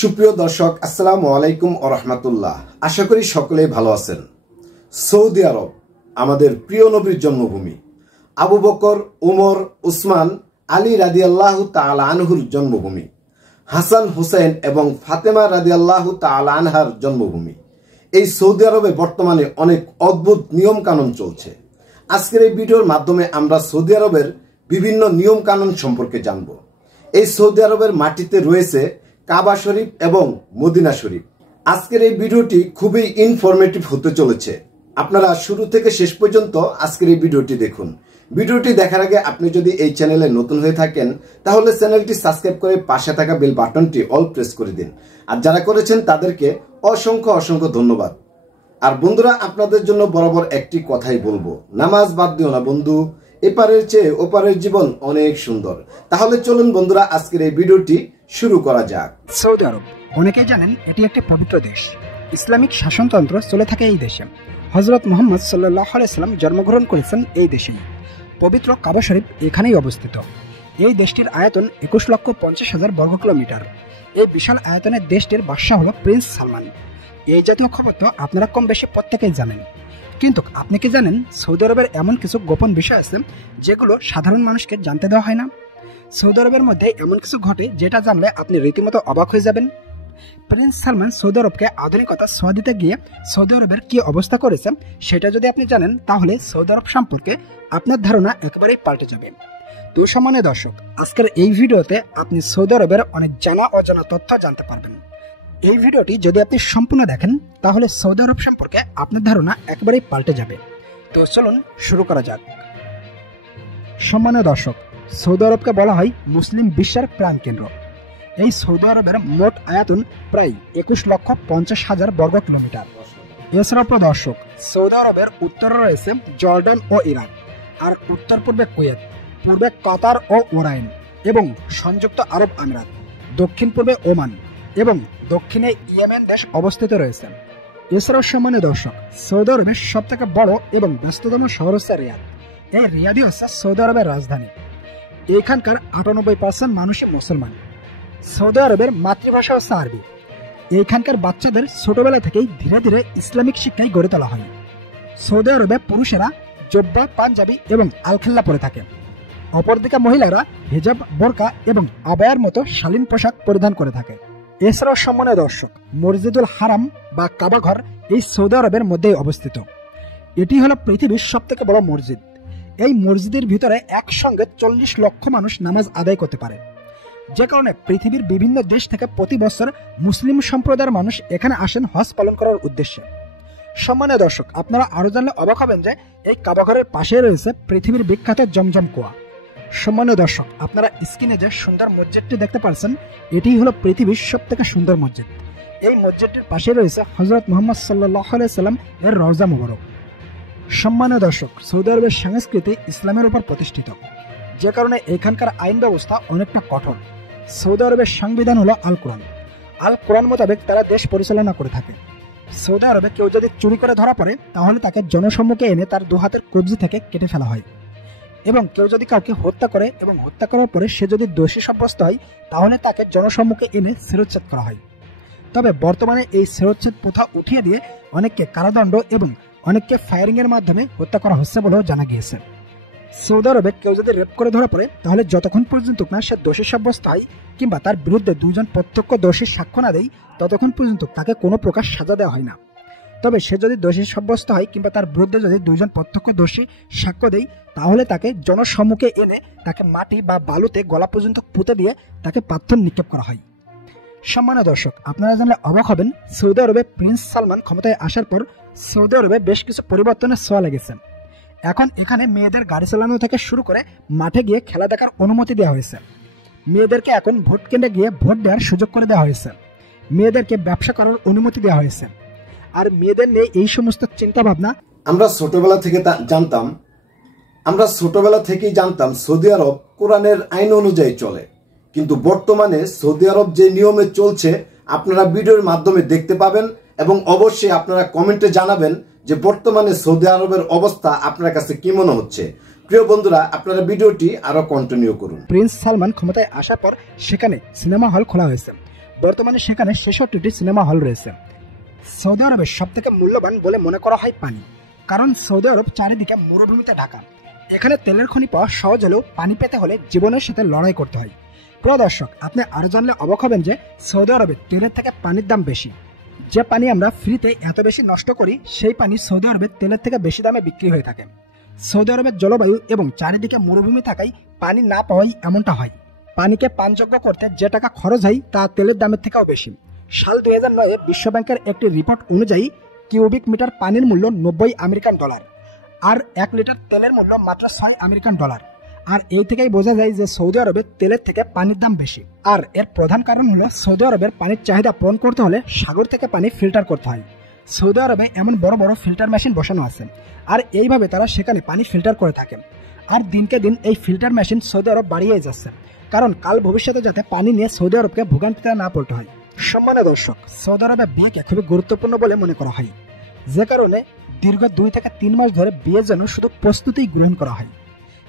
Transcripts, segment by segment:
সুপ্রিয় দর্শক, আসসালামু আলাইকুম ওয়া রাহমাতুল্লাহ। আশা করি সকলেই ভালো আছেন। সৌদি আরব আমাদের প্রিয় নবীর জন্মভূমি। আবু বকর, উমর, উসমান, আলী রাদিয়াল্লাহু তাআলা আনহুর জন্মভূমি। হাসান, হুসেন এবং ফাতেমা রাদিয়াল্লাহু তাআলা আনহার জন্মভূমি। এই সৌদি আরবে বর্তমানে অনেক অদ্ভুত নিয়ম কানুন চলছে। আজকের এই ভিডিওর মাধ্যমে আমরা সৌদি আরবের বিভিন্ন নিয়ম কানুন সম্পর্কে জানব। এই সৌদি আরবের মাটিতে রয়েছে কাবা শরীফ এবং মদিনা শরীফ। আজকের এই ভিডিওটি খুবই ইনফরমেটিভ হতে চলেছে। আপনারা শুরু থেকে শেষ পর্যন্ত আজকের এই ভিডিওটি দেখুন। ভিডিওটি দেখার আগে আপনি যদি এই চ্যানেলে নতুন হয়ে থাকেন তাহলে চ্যানেলটি সাবস্ক্রাইব করে পাশে থাকা বেল বাটনটি অল প্রেস করে দিন। আর যারা করেছেন তাদেরকে অসংখ্য অসংখ্য ধন্যবাদ। আর বন্ধুরা, আপনাদের জন্য বরাবর একটি কথাই বলবো, নামাজ বাদ দিও না বন্ধু, এপারের চেয়ে ওপারের জীবন অনেক সুন্দর। তাহলে চলুন বন্ধুরা, আজকের এই ভিডিওটি শুরু করা যাক। সৌদি আরব অনেকেই জানেন এটি একটি পবিত্র দেশ। ইসলামিক শাসনতন্ত্র চলে থাকে এই দেশে। হযরত মুহাম্মদ সাল্লাল্লাহু আলাইহি সাল্লাম জন্মগ্রহণ করেছেন এই দেশেই। পবিত্র কাবা শরীফ এখানেই অবস্থিত। এই দেশটির আয়তন 21,50,000 বর্গ কিলোমিটার। এই বিশাল আয়তনের দেশটির বাদশা হলো প্রিন্স সালমান। এই জাতীয় খবর তো আপনারা কম বেশি প্রত্যেকেই জানেন, কিন্তু আপনি কি জানেন সৌদি আরবের এমন কিছু গোপন বিষয় আছে যেগুলো সাধারণ মানুষকে জানতে দেওয়া হয় না? সৌদি আরবের মধ্যে এমন কিছু ঘটে যেটা জানলে আপনি রীতিমতো অবাক হয়ে যাবেন। প্রিন্স সালমান সৌদি আরবকে আধুনিকতা ছোঁয়া দিতে গিয়ে সৌদি আরবের কি অবস্থা করেছে সেটা যদি আপনি জানেন তাহলে সৌদি আরব সম্পর্কে আপনার ধারণা একেবারেই পাল্টে যাবে। তো সম্মানীয় দর্শক, আজকের এই ভিডিওতে আপনি সৌদি আরবের অনেক জানা অজানা তথ্য জানতে পারবেন। এই ভিডিওটি যদি আপনি সম্পূর্ণ দেখেন তাহলে সৌদি আরব সম্পর্কে আপনার ধারণা একেবারেই পাল্টে যাবে। তো চলুন শুরু করা যাক। সম্মানীয় দর্শক, সৌদি আরবকে বলা হয় মুসলিম বিশ্বের প্রাণকেন্দ্র। এই সৌদি আরবের মোট আয়তন প্রায় 21,50,000 বর্গ কিলোমিটার। এছাড়াও প্রিয় দর্শক, সৌদি আরবের উত্তরে রয়েছে জর্ডান ও ইরাক, আর উত্তর পূর্বে কুয়েত, পূর্বে কাতার ও ওরাইন এবং সংযুক্ত আরব আমিরাত, দক্ষিণ পূর্বে ওমান এবং দক্ষিণে ইয়েমেন দেশ অবস্থিত রয়েছে। এছাড়াও সম্মানীয় দর্শক, সৌদি আরবের সব থেকে বড় এবং ব্যস্ততম শহর হচ্ছে রিয়াদ। এই রিয়াদই হচ্ছে সৌদি আরবের রাজধানী। এখানকার 98% মানুষই মুসলমান। সৌদি আরবের মাতৃভাষা হচ্ছে আরবি। এখানকার বাচ্চাদের ছোটবেলা থেকেই ধীরে ধীরে ইসলামিক শিক্ষায় গড়ে তোলা হয়। সৌদি আরবে পুরুষেরা জব্বা, পাঞ্জাবি এবং আলখাল্লা পরে থাকে। অপরদিকে মহিলারা হিজাব, বোরকা এবং আবায়ার মতো শালীন পোশাক পরিধান করে থাকে। এছাড়াও সম্মানীয় দর্শক, মসজিদুল হারাম বা কাবাঘর এই সৌদি আরবের মধ্যেই অবস্থিত। এটি হলো পৃথিবীর সব থেকে বড় মসজিদ। এই মসজিদের ভিতরে একসঙ্গে 40 লক্ষ মানুষ নামাজ আদায় করতে পারে, যে কারণে পৃথিবীর বিভিন্ন দেশ থেকে প্রতি বছর মুসলিম সম্প্রদায়ের মানুষ এখানে আসেন হজ পালন করার উদ্দেশ্যে। সম্মানীয় দর্শক, আপনারা আরো জানলে অবাক হবেন যে এই কাবাঘরের পাশে রয়েছে পৃথিবীর বিখ্যাত জমজম কুয়া। সম্মানীয় দর্শক, আপনারা স্ক্রিনে যে সুন্দর মসজিদটি দেখতে পাচ্ছেন এটি হলো পৃথিবীর সব থেকে সুন্দর মসজিদ। এই মসজিদটির পাশে রয়েছে হযরত মুহাম্মদ সাল্লাল্লাহু আলাইহি সাল্লাম এর রওজা মুবারক। সম্মানীয় দর্শক, সৌদি আরবের সংস্কৃতি ইসলামের উপর প্রতিষ্ঠিত, যে কারণে এখানকার আইন ব্যবস্থা অনেকটা কঠোর। সৌদি আরবের সংবিধান হলো আল কোরআন। আল কোরআন মোতাবেক তারা দেশ পরিচালনা করে থাকে। সৌদি আরবে কেউ যদি চুরি করে ধরা পড়ে তাহলে তাকে জনসম্মুখে এনে তার দু হাতের কবজি থেকে কেটে ফেলা হয়, এবং কেউ যদি কাউকে হত্যা করে এবং হত্যা করার পরে সে যদি দোষী সাব্যস্ত হয় তাহলে তাকে জনসম্মুখে এনে শিরোচ্ছেদ করা হয়। তবে বর্তমানে এই শিরোচ্ছেদ প্রথা উঠিয়ে দিয়ে অনেককে কারাদণ্ড এবং অনেককে ফায়ারিং এর মাধ্যমে হত্যা করা হচ্ছে বলেও জানা গিয়েছে। সৌদি আরবে কেউ যদি রেপ করে ধরা পড়ে তাহলে যতক্ষণ পর্যন্ত না সে দোষী সাব্যস্ত হয় কিংবা তার বিরুদ্ধে দুজন প্রত্যক্ষ দোষী সাক্ষ্য না দেয় ততক্ষণ পর্যন্ত তাকে কোনো প্রকার সাজা দেওয়া হয় না। তবে সে যদি দোষী সাব্যস্ত হয় কিংবা তার বিরুদ্ধে যদি দুজন প্রত্যক্ষ দোষী সাক্ষ্য দেয় তাহলে তাকে জনসম্মুখে এনে তাকে মাটি বা বালুতে গলা পর্যন্ত পুঁতে দিয়ে তাকে পাথর নিক্ষেপ করা হয়। সম্মানীয় দর্শক, আপনারা জানলে অবাক হবেন, সৌদি আরবে প্রিন্স সালমান ক্ষমতায় আসার পর সৌদি আরবে বেশ কিছু পরিবর্তনের ছোঁয়া লেগেছে। এখন এখানে মেয়েদের গাড়ি চালানো থেকে শুরু করে মাঠে গিয়ে খেলা দেখার অনুমতি দেওয়া হয়েছে। মেয়েদেরকে এখন ভোট কেন্দ্রে গিয়ে ভোট দেওয়ার সুযোগ করে দেওয়া হয়েছে। মেয়েদেরকে ব্যবসা করার অনুমতি দেওয়া হয়েছে। আর মেয়েদের নিয়ে এই সমস্ত চিন্তা ভাবনা আমরা ছোটবেলা থেকেই জানতাম সৌদি আরব কোরআনের আইন অনুযায়ী চলে, কিন্তু বর্তমানে সৌদি আরব যে নিয়মে চলছে আপনারা ভিডিওর মাধ্যমে দেখতে পাবেন, এবং অবশ্যই আপনারা কমেন্টে জানাবেন যে বর্তমানে সৌদি আরবের অবস্থা আপনার কাছে কি মনে হচ্ছে। প্রিয় বন্ধুরা, আপনারা ভিডিওটি আরো কন্টিনিউ করুন। প্রিন্স সালমান ক্ষমতায় আসার পর সেখানে সিনেমা হল খোলা হয়েছে। বর্তমানে সেখানে 66টি সিনেমা হল রয়েছে। সৌদি আরবের সবথেকে মূল্যবান বলে মনে করা হয় পানি, কারণ সৌদি আরব চারিদিকে মরুভূমিতে ঢাকা। এখানে তেলের খনি পাওয়া সহজ হলেও পানি পেতে হলে জীবনের সাথে লড়াই করতে হয়। প্রিয় দর্শক, আপনি আরো জানলে অবাক হবেন যে সৌদি আরবে তেলের থেকে পানির দাম বেশি। যে পানি আমরা ফ্রিতে এত বেশি নষ্ট করি, সেই পানি সৌদি আরবে তেলের থেকে বেশি দামে বিক্রি হয়ে থাকে। সৌদি আরবের জলবায়ু এবং চারিদিকে মরুভূমি থাকায় পানি না পাওয়াই এমনটা হয়। পানিকে পানযোগ্য করতে যে টাকা খরচ হয় তা তেলের দামের থেকেও বেশি। সাল 2009 বিশ্বব্যাংকের একটি রিপোর্ট অনুযায়ী কিউবিক মিটার পানির মূল্য $90 আর 1 লিটার তেলের মূল্য মাত্র $6 আর এই থেকেই বোঝা যায় যে সৌদি আরবে তেলের থেকে পানির দাম বেশি। আর এর প্রধান কারণ হলো সৌদি আরবের পানির চাহিদা পূরণ করতে হলে সাগর থেকে পানি ফিল্টার করতে হয়। সৌদি আরবে এমন বড় বড় ফিল্টার মেশিন বসানো আছে, আর এইভাবে তারা সেখানে পানি ফিল্টার করে থাকে। আর দিনকে দিন এই ফিল্টার মেশিন সৌদি আরব বাড়িয়ে যাচ্ছে, কারণ কাল ভবিষ্যতে যাতে পানি নিয়ে সৌদি আরবকে ভোগান্তিতে না পড়তে হয়। সম্মানীয় দর্শক, সৌদি আরবে বিয়েকে খুবই গুরুত্বপূর্ণ বলে মনে করা হয়, যে কারণে দীর্ঘ 2 থেকে 3 মাস ধরে বিয়ের জন্য শুধু প্রস্তুতি গ্রহণ করা হয়।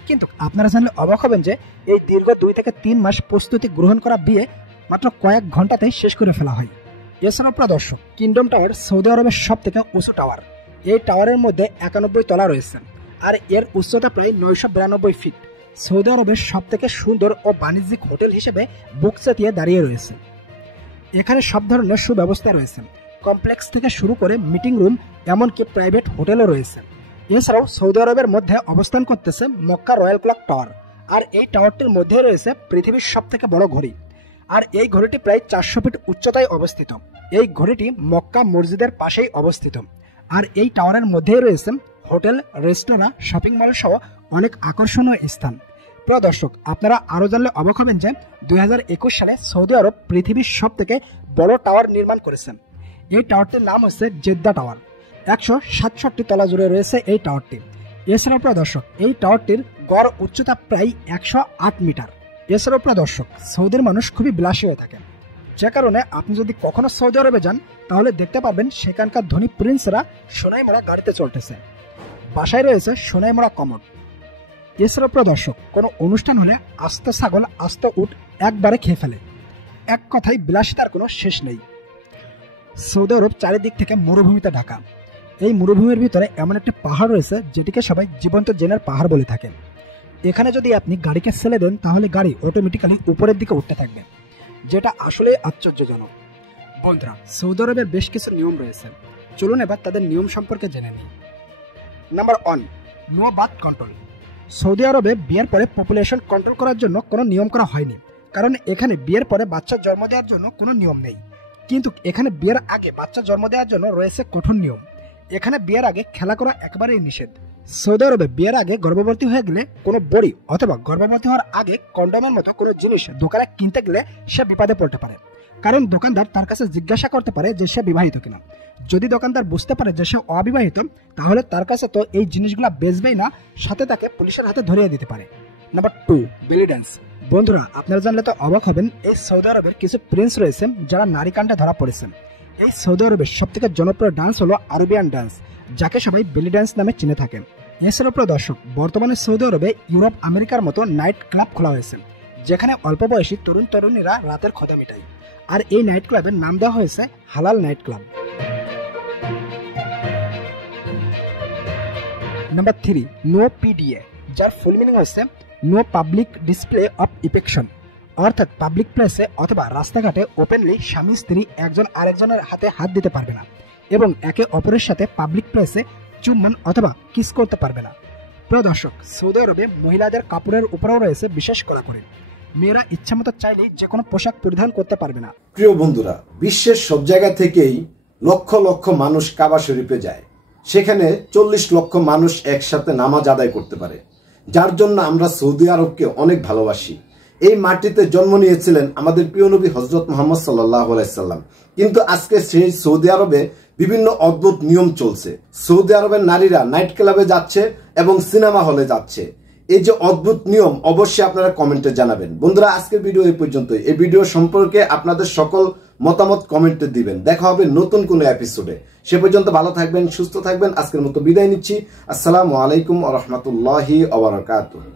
কিন্তু আপনারা জানলে অবাক হবেন যে এই দীর্ঘ 2 থেকে 3 মাস প্রস্তুতি গ্রহণ করা বিয়ে মাত্র কয়েক ঘন্টাতেই শেষ করে ফেলা হয়। এছাড়াও প্রিয় দর্শক, কিংডম টাওয়ার সৌদি আরবের সব থেকে উঁচু টাওয়ার। এই টাওয়ারের মধ্যে 91 তলা রয়েছে, আর এর উচ্চতা প্রায় 992 ফিট। সৌদি আরবের সব থেকে সুন্দর ও বাণিজ্যিক হোটেল হিসেবে বুক চাটিয়ে দাঁড়িয়ে রয়েছে। এখানে সব ধরনের সুব্যবস্থা রয়েছে, কমপ্লেক্স থেকে শুরু করে মিটিং রুম, এমনকি প্রাইভেট হোটেলও রয়েছে। এছাড়াও সৌদি আরবের মধ্যে অবস্থান করতেছে মক্কা রয়্যাল ক্লক টাওয়ার, আর এই টাওয়ারটির মধ্যে রয়েছে পৃথিবীর সব থেকে বড় ঘড়ি, আর এই ঘড়িটি প্রায় 400 ফিট উচ্চতায় অবস্থিত। এই ঘড়িটি মক্কা মসজিদের পাশেই অবস্থিত। আর এই টাওয়ারের মধ্যেই রয়েছে হোটেল, রেস্তোরাঁ, শপিং মল সহ অনেক আকর্ষণীয় স্থান। প্রিয় দর্শক, আপনারা আরো জানলে অবাক হবেন যে 2021 সালে সৌদি আরব পৃথিবীর সব থেকে বড় টাওয়ার নির্মাণ করেছেন। এই টাওয়ারটির নাম হচ্ছে জেদ্দা টাওয়ার। 167 তলা জুড়ে রয়েছে এই টাওয়ারটি। এছাড়াও প্রিয় দর্শক, এই টাওয়ারটির গড় উচ্চতা প্রায় 108 মিটার। এছাড়াও প্রিয় দর্শক, সৌদির মানুষ খুবই বিলাসী হয়ে থাকেন, যে কারণে আপনি যদি কখনো সৌদি আরবে যান তাহলে দেখতে পাবেন সেখানকার ধনী প্রিন্সরা সোনাই মোড়া গাড়িতে চলতেছে, বাসায় রয়েছে সোনাই মোড়া কমোড। এছাড়াও প্রিয় দর্শক, কোনো অনুষ্ঠান হলে আস্ত ছাগল আস্ত উট একবারে খেয়ে ফেলে। এক কথায় বিলাসিতার কোনো শেষ নেই। সৌদি আরব চারিদিক থেকে মরুভূমিতে ঢাকা। এই মরুভূমির ভিতরে এমন একটি পাহাড় রয়েছে যেটিকে সবাই জীবন্ত জেনের পাহাড় বলে থাকেন। এখানে যদি আপনি গাড়িকে ছেড়ে দেন তাহলে গাড়ি অটোমেটিক্যালি উপরের দিকে উঠতে থাকবে, যেটা আসলে আশ্চর্যজনক। বন্ধুরা, সৌদি আরবের বেশ কিছু নিয়ম রয়েছে, চলুন এবার তাদের নিয়ম সম্পর্কে জেনে নিই। Number 1, no birth control. Saudi আরবে বিয়ের পরে পপুলেশন কন্ট্রোল করার জন্য কোনো নিয়ম করা হয়নি, কারণ এখানে বিয়ের পরে বাচ্চা জন্ম দেওয়ার জন্য কোনো নিয়ম নেই। কিন্তু এখানে বিয়ের আগে বাচ্চা জন্ম দেওয়ার জন্য রয়েছে কঠোর নিয়ম। এখানে বিয়ের আগে খেলা করা একেবারেই নিষেধ। সৌদি আরবে বিয়ের আগে গর্ভবতী হয়ে গেলে কোনো বড়ি অথবা গর্ভবতী হওয়ার আগে কন্ডোমের মতো কোনো জিনিস দোকানে কিনতে গেলে সে বিপদে পড়তে পারে, কারণ দোকানদার তার কাছে জিজ্ঞাসা করতে পারে যে সে বিবাহিত কিনা। যদি দোকানদার বুঝতে পারে যে সে অবিবাহিত, তাহলে তার কাছে তো এই জিনিসগুলো বেচবেই না, সাথে তাকে পুলিশের হাতে ধরিয়ে দিতে পারে। নাম্বার 2, বেলি ড্যান্স। বন্ধুরা, আপনারা জানলে তো অবাক হবেন, এই সৌদি আরবের কিছু প্রিন্স রয়েছেন যারা নারী কাণ্ডে ধরা পড়েছেন। এই সৌদি আরবের সব থেকে জনপ্রিয় ডান্স হলো আরবিয়ান ডান্স, যাকে সবাই বেলি ড্যান্স নামে চিনে থাকেন। এছাড়াও প্রিয় দর্শক, বর্তমানে সৌদি আরবে ইউরোপ আমেরিকার মতো নাইট ক্লাব খোলা হয়েছে, যেখানে অল্প বয়সী তরুণ তরুণীরা রাতের ক্ষুধা মেটায়। আর এই নাইট ক্লাবের নাম দেওয়া হয়েছে হালাল night club. Number 3, no PDA, যার ফুল মিনিং হচ্ছে no public display of affection, অর্থাৎ পাবলিক প্লেসে অথবা রাস্তাঘাটে ওপেনলি স্বামী স্ত্রী একজন আরেকজনের হাতে হাত দিতে পারবে না, এবং একে অপরের সাথে পাবলিক প্লেসে চুম্বন অথবা কিস করতে পারবে না। প্রিয় দর্শক, সৌদি আরবে মহিলাদের কাপড়ের উপরেও রয়েছে বিশেষ কড়াকড়ি। মেয়েরা ইচ্ছামতো চাইলেই যে কোনো পোশাক পরিধান করতে পারবে না। প্রিয় বন্ধুরা, বিশ্বের সব জায়গা থেকেই লক্ষ লক্ষ মানুষ কাবা শরীফে যায়। সেখানে 40 লক্ষ মানুষ একসাথে নামাজ আদায় করতে পারে, যার জন্য আমরা সৌদি আরবকে অনেক ভালোবাসি। এই মাটিতে জন্ম নিয়েছিলেন আমাদের প্রিয় নবী হযরত মুহাম্মদ সাল্লাল্লাহু আলাইহি সাল্লাম। কিন্তু আজকে সেই সৌদি আরবে বিভিন্ন অদ্ভুত নিয়ম চলছে। সৌদি আরবের নারীরা নাইট ক্লাবে যাচ্ছে এবং সিনেমা হলে যাচ্ছে। এই যে অদ্ভুত নিয়ম, অবশ্যই আপনারা কমেন্টে জানাবেন। বন্ধুরা, আজকের ভিডিও এই পর্যন্তই। এই ভিডিও সম্পর্কে আপনাদের সকল মতামত কমেন্টে দিবেন। দেখা হবে নতুন কোনো এপিসোডে। সে পর্যন্ত ভালো থাকবেন, সুস্থ থাকবেন। আজকের মতো বিদায় নিচ্ছি। আসসালামু আলাইকুম ওয়া রাহমাতুল্লাহি ওয়া বারাকাতুহু।